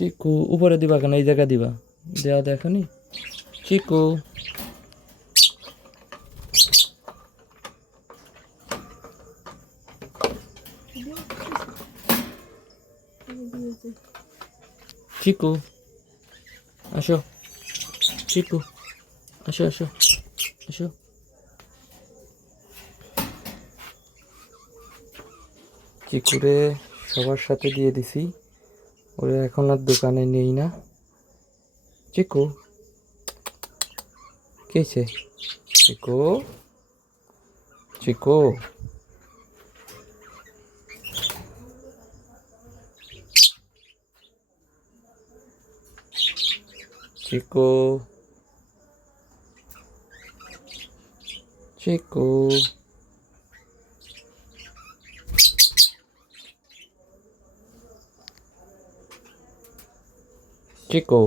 চিকু উপরে দিবা কেন, এই জায়গা দিবা, দেওয়া দেখনি চিকু। চিকু আসো, চিকু আসো আসো আসো। চিকুরে সবার সাথে দিয়ে দিছি, ওরে এখন আর দোকানে নেই না। চিকু কেছে, চিকু চিকু চিকু চিকু চিকু।